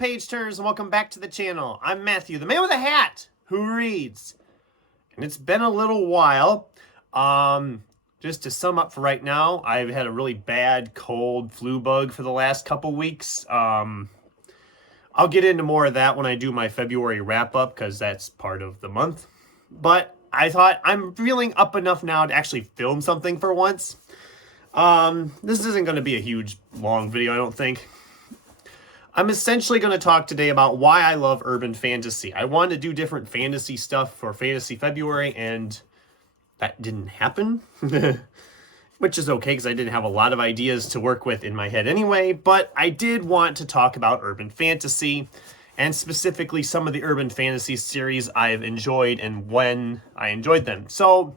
page turners, and welcome back to the channel. I'm Matthew, the man with a hat who reads. And it's been a little while. Just to sum up for right now, I've had a really bad cold flu bug for the last couple weeks. I'll get into more of that when I do my February wrap-up, because that's part of the month. But I thought I'm feeling up enough now to actually film something for once. This isn't going to be a huge, long video, I don't think. I'm essentially going to talk today about why I love urban fantasy. I wanted to do different fantasy stuff for Fantasy February, and that didn't happen. Which is okay, because I didn't have a lot of ideas to work with in my head anyway, but I did want to talk about urban fantasy, and specifically some of the urban fantasy series I've enjoyed and when I enjoyed them. So,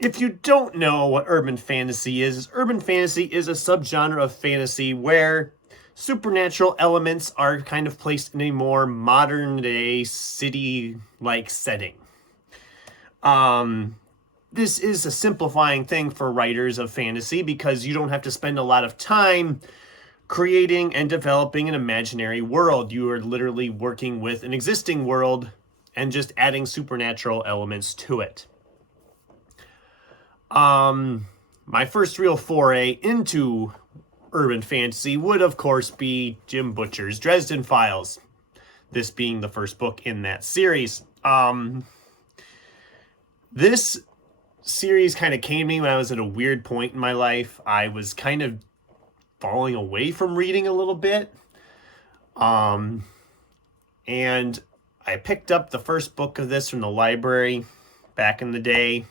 if you don't know what urban fantasy is a subgenre of fantasy where supernatural elements are kind of placed in a more modern-day city-like setting. This is a simplifying thing for writers of fantasy because you don't have to spend a lot of time creating and developing an imaginary world. You are literally working with an existing world and just adding supernatural elements to it. My first real foray into urban fantasy would, of course, be Jim Butcher's Dresden Files. This being the first book in that series. This series kind of came to me when I was at a weird point in my life. I was kind of falling away from reading a little bit. And I picked up the first book of this from the library back in the day.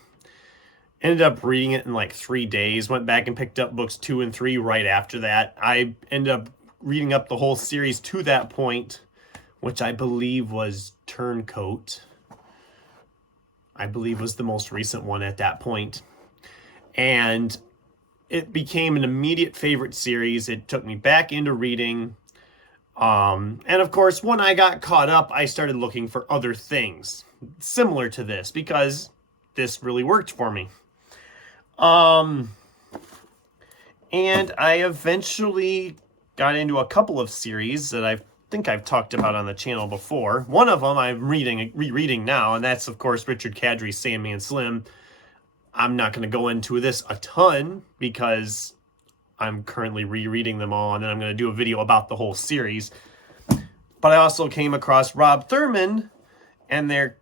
Ended up reading it in like 3 days. Went back and picked up books 2 and 3 right after that. I ended up reading up the whole series to that point, which I believe was Turncoat. I believe was the most recent one at that point. And it became an immediate favorite series. It took me back into reading. And of course, when I got caught up, I started looking for other things similar to this because this really worked for me. And I eventually got into a couple of series that I think I've talked about on the channel before. One of them I'm rereading now, and that's, of course, Richard Kadri's Sandman Slim. I'm not going to go into this a ton because I'm currently rereading them all, and then I'm going to do a video about the whole series. But I also came across Rob Thurman and her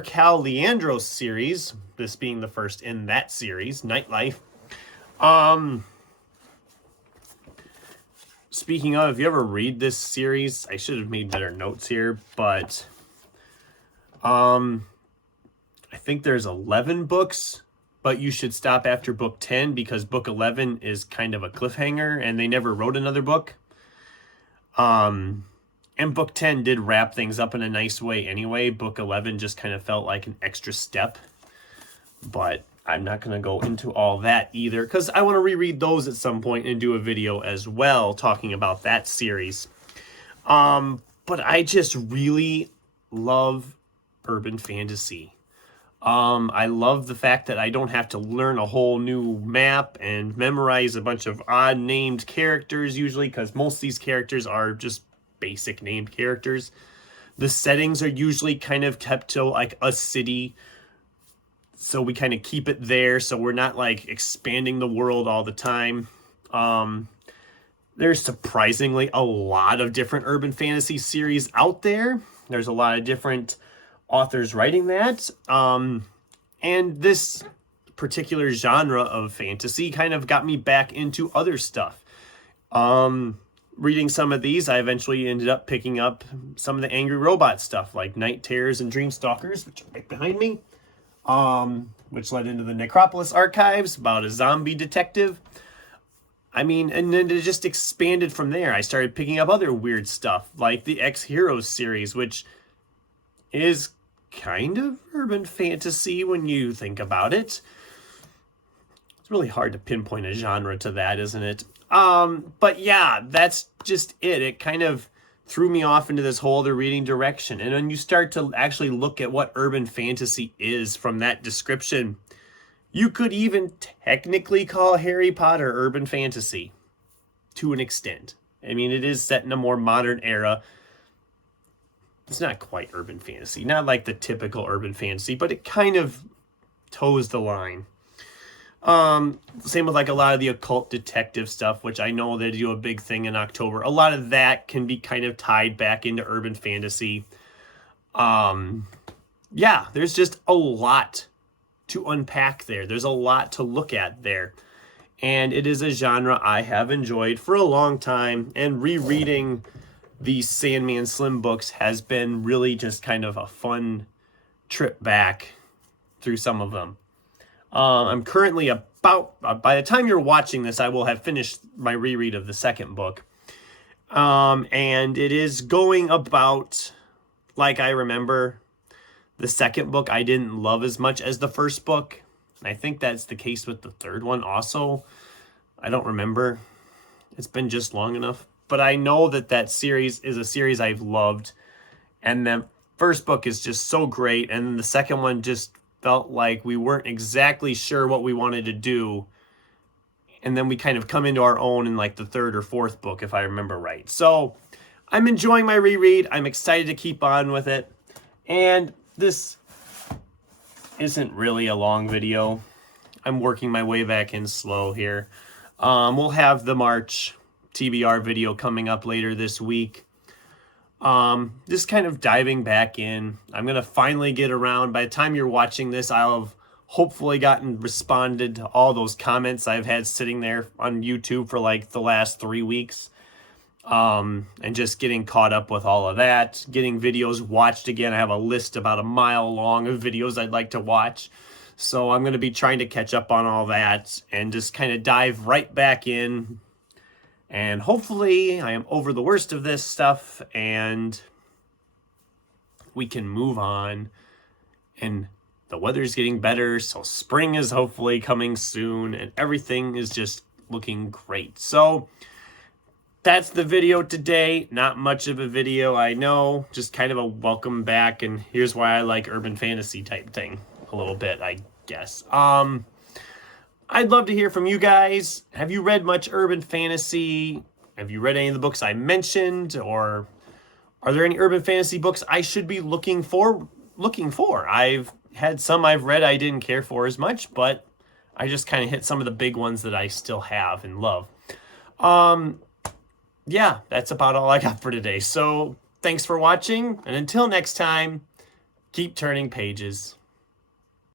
Cal Leandros series, this being the first in that series, Nightlife. Speaking of, if you ever read this series, I should have made better notes here, but I think there's 11 books, but you should stop after book 10 because book 11 is kind of a cliffhanger and they never wrote another book. And book 10 did wrap things up in a nice way anyway. Book 11 just kind of felt like an extra step. But I'm not going to go into all that either because I want to reread those at some point and do a video as well talking about that series. But I just really love urban fantasy. I love the fact that I don't have to learn a whole new map and memorize a bunch of odd named characters usually because most of these characters are just basic named characters. The settings are usually kind of kept to like a city, so we kind of keep it there so we're not like expanding the world all the time. There's surprisingly a lot of different urban fantasy series out there. There's a lot of different authors writing that, and this particular genre of fantasy kind of got me back into other stuff. Reading some of these, I eventually ended up picking up some of the Angry Robot stuff, like Night Terrors and Dreamstalkers, which are right behind me, which led into the Necropolis Archives, about a zombie detective. I mean, and then it just expanded from there. I started picking up other weird stuff, like the X-Heroes series, which is kind of urban fantasy when you think about it. It's really hard to pinpoint a genre to that, isn't it? But yeah, that's just it. It kind of threw me off into this whole other reading direction. And when you start to actually look at what urban fantasy is from that description, you could even technically call Harry Potter urban fantasy to an extent. I mean, it is set in a more modern era. It's not quite urban fantasy, not like the typical urban fantasy, but it kind of toes the line. Same with like a lot of the occult detective stuff, which I know they do a big thing in October. A lot of that can be kind of tied back into urban fantasy. Yeah, there's just a lot to unpack there. There's a lot to look at there. And it is a genre I have enjoyed for a long time, and rereading these Sandman Slim books has been really just kind of a fun trip back through some of them. I'm currently about, by the time you're watching this, I will have finished my reread of the second book. And it is going about like I remember. The second book I didn't love as much as the first book. I think that's the case with the third one also. I don't remember. It's been just long enough. But I know that that series is a series I've loved. And the first book is just so great. And the second one just felt like we weren't exactly sure what we wanted to do. And then we kind of come into our own in like the third or fourth book, if I remember right. So I'm enjoying my reread. I'm excited to keep on with it. And this isn't really a long video. I'm working my way back in slow here. We'll have the March TBR video coming up later this week. Just kind of diving back in. I'm going to finally get around. By the time you're watching this, I'll have hopefully responded to all those comments I've had sitting there on YouTube for like the last 3 weeks. And just getting caught up with all of that, getting videos watched again. I have a list about a mile long of videos I'd like to watch. So I'm going to be trying to catch up on all that and just kind of dive right back in. And hopefully I am over the worst of this stuff and we can move on. And the weather's getting better, so spring is hopefully coming soon and everything is just looking great. So that's the video today. Not much of a video, I know. Just kind of a welcome back, and here's why I like urban fantasy type thing a little bit, I guess. I'd love to hear from you guys. Have you read much urban fantasy? Have you read any of the books I mentioned? Or are there any urban fantasy books I should be looking for? I've had some I've read I didn't care for as much, but I just kind of hit some of the big ones that I still have and love. Yeah, that's about all I got for today. So thanks for watching, and until next time, keep turning pages.